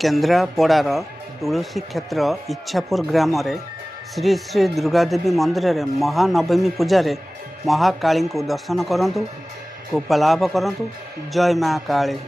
କେନ୍ଦ୍ରାପଡ଼ାର ତୁଳସୀ କ୍ଷେତ୍ର ଇଚ୍ଛାପୁର ଗ୍ରାମରେ ଶ୍ରୀ ଶ୍ରୀ ଦୁର୍ଗାଦେବୀ ମନ୍ଦିରରେ ମହାନବମୀ ପୂଜାରେ ମହାକାଳୀଙ୍କୁ ଦର୍ଶନ କରନ୍ତୁ, କୃପା ଲାଭ କରନ୍ତୁ। ଜୟ ମା କାଳୀ।